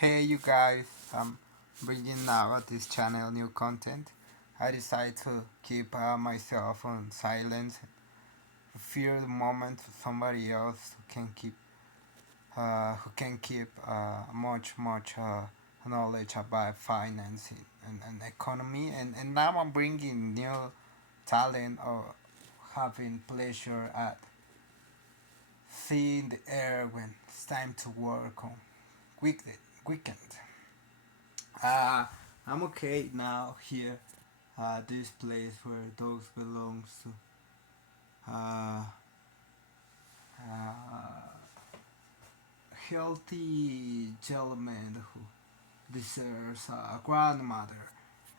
Hey you guys, I'm bringing now at this channel new content. I decided to keep myself on silence, fear the moment somebody else who can keep much knowledge about financing and economy and now I'm bringing new talent or having pleasure at seeing the air when it's time to work on weekend. weekend. Uh, I'm okay now here. This place where dogs belongs to uh, healthy gentleman who deserves a grandmother.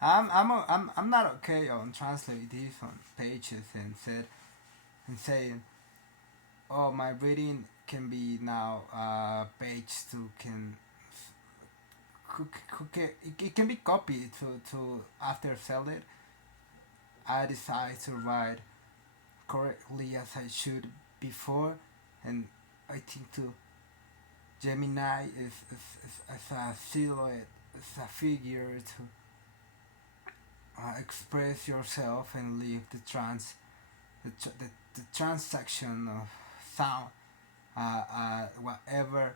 I'm not okay on translate this on pages and saying, oh, my reading can be now page two it can be copied to after sell it. I decide to write correctly as I should before, and I think to Gemini is a silhouette, is a figure to express yourself and leave the transaction of sound, whatever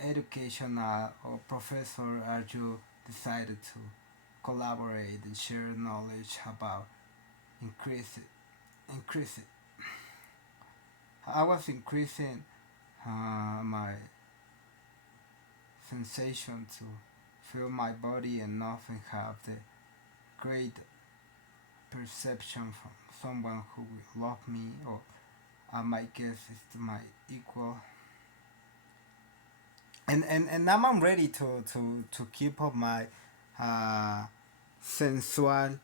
educational or professor are you decided to collaborate and share knowledge about increase it. I was increasing my sensation to feel my body enough and have the great perception from someone who will love me or I might guess is my equal. And now I'm ready to keep up my uh, sensual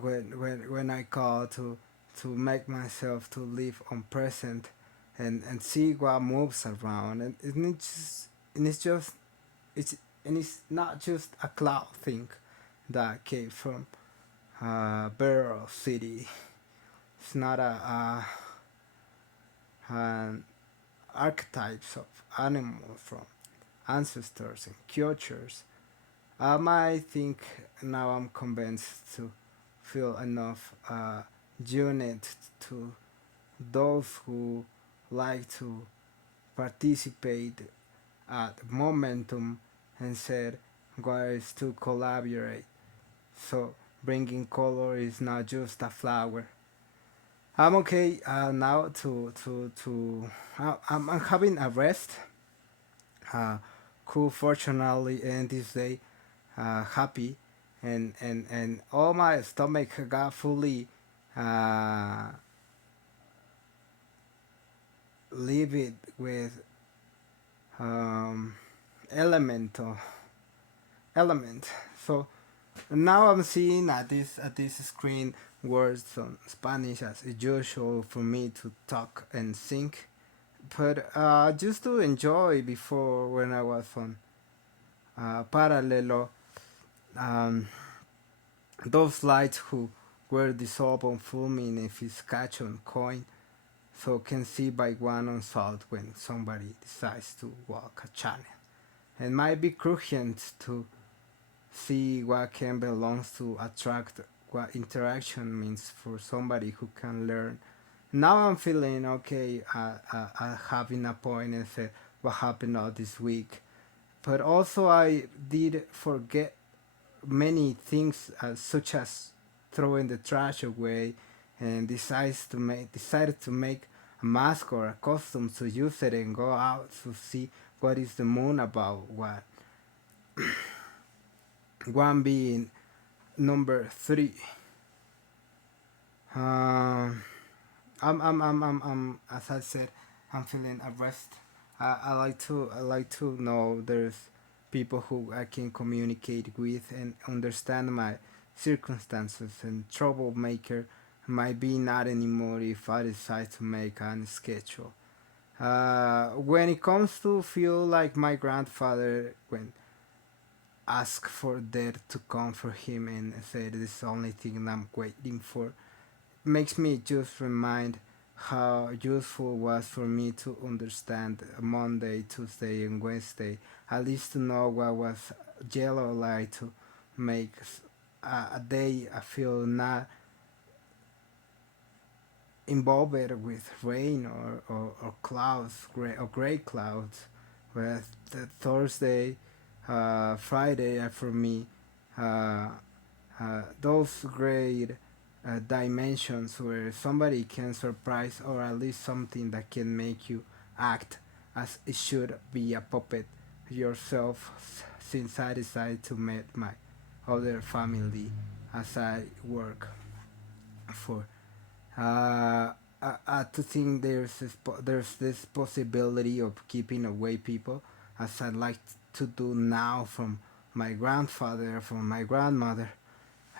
when I call to make myself to live on present and see what moves around and it's just it's and it's not just a cloud thing that came from Barrel City. It's not an archetypes of animals from ancestors and cultures. I think now I'm convinced to feel enough unit to those who like to participate at momentum and said ways to collaborate. So bringing color is not just a flower. I'm okay now I'm having a rest. Cool fortunately and this day happy and all my stomach got fully uh, livid with um, element or element. So now I'm seeing at this screen words on Spanish as usual for me to talk and think. But just to enjoy before when I was on Paralelo, um, those lights who were dissolved on fulming if it's catch on coin, so can see by one on salt when somebody decides to walk a channel. And might be crucial to see what can belongs to attract what interaction means for somebody who can learn. Now I'm feeling okay having a point and say what happened all this week. But also I did forget many things such as throwing the trash away and decided to make a mask or a costume to use it and go out to see what is the moon about what one being number three. Um, as I said, I'm feeling a rest. I like to know there's people who I can communicate with and understand my circumstances and troublemaker might be not anymore if I decide to make an schedule. When it comes to feel like my grandfather when ask for death to come for him and said this is the only thing I'm waiting for makes me just remind how useful was for me to understand Monday, Tuesday, and Wednesday. At least to know what was yellow light to make a day I feel not involved with rain or clouds, gray clouds. With the Thursday, Friday are for me uh, those great dimensions where somebody can surprise or at least something that can make you act as it should be a puppet yourself since I decided to meet my other family as I work for. To think there's this possibility of keeping away people as I like to do now from my grandfather, from my grandmother,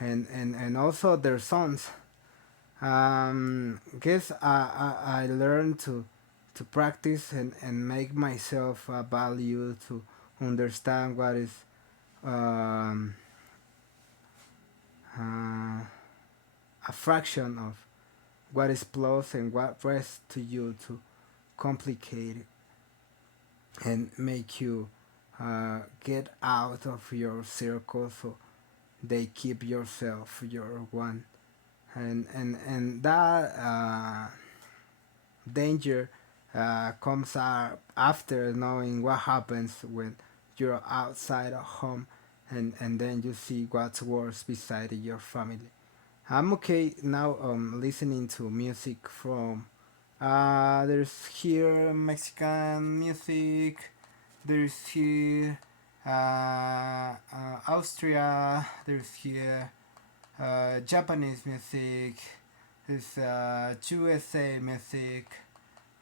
and also their sons. Guess I learned to practice and make myself a value to understand what is um, uh, a fraction of what is plus and what rests to you to complicate it and make you get out of your circle so they keep yourself your one and that danger comes out after knowing what happens when you're outside of home and then you see what's worse beside your family. I'm okay now listening to music from there's here Mexican music, there's here Austria, there's here Japanese music, there's USA music.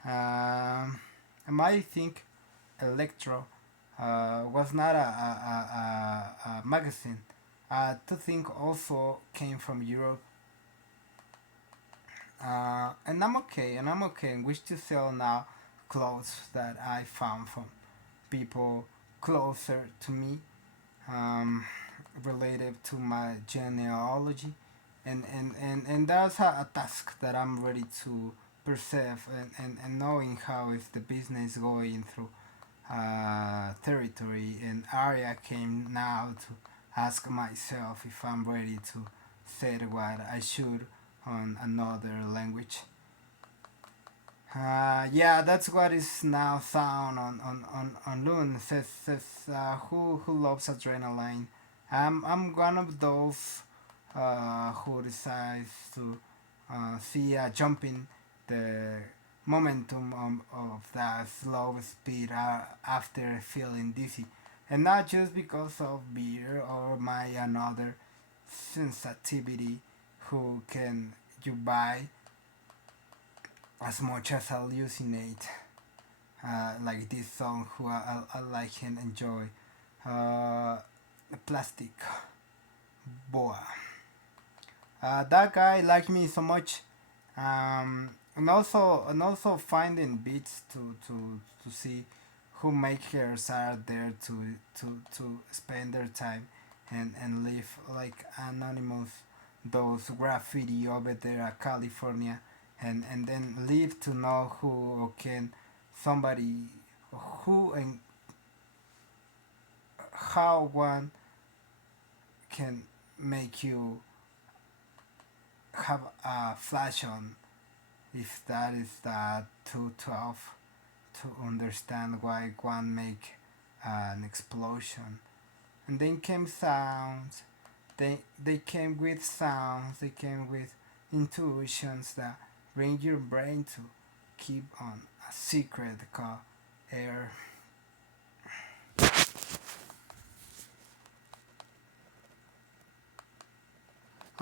I might think Electro was not a magazine. To think also came from Europe. And I'm okay. And wish to sell now clothes that I found from people closer to me, um, related to my genealogy, and that's a task that I'm ready to perceive and knowing how is the business going through territory and area came now to ask myself if I'm ready to say what I should on another language. Yeah, that's what is now found on Loon. Says who loves adrenaline. I'm one of those who decides to see jumping the momentum of that slow speed after feeling dizzy, and not just because of beer or my another sensitivity who can you buy as much as hallucinate like this song who I like and enjoy Plastic Boa. That guy liked me so much, and also finding beats to see who makers are there to spend their time and live like anonymous those graffiti over there at California and then live to know who can somebody who and how one can make you have a flash on if that is the 212 to understand why one make an explosion. And then came sounds. They came with sounds. They came with intuitions that bring your brain to keep on a secret called air.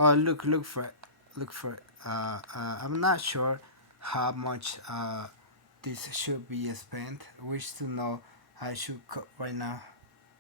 Oh, look for it. Look for it. I'm not sure how much this should be spent. I wish to know I should cut right now.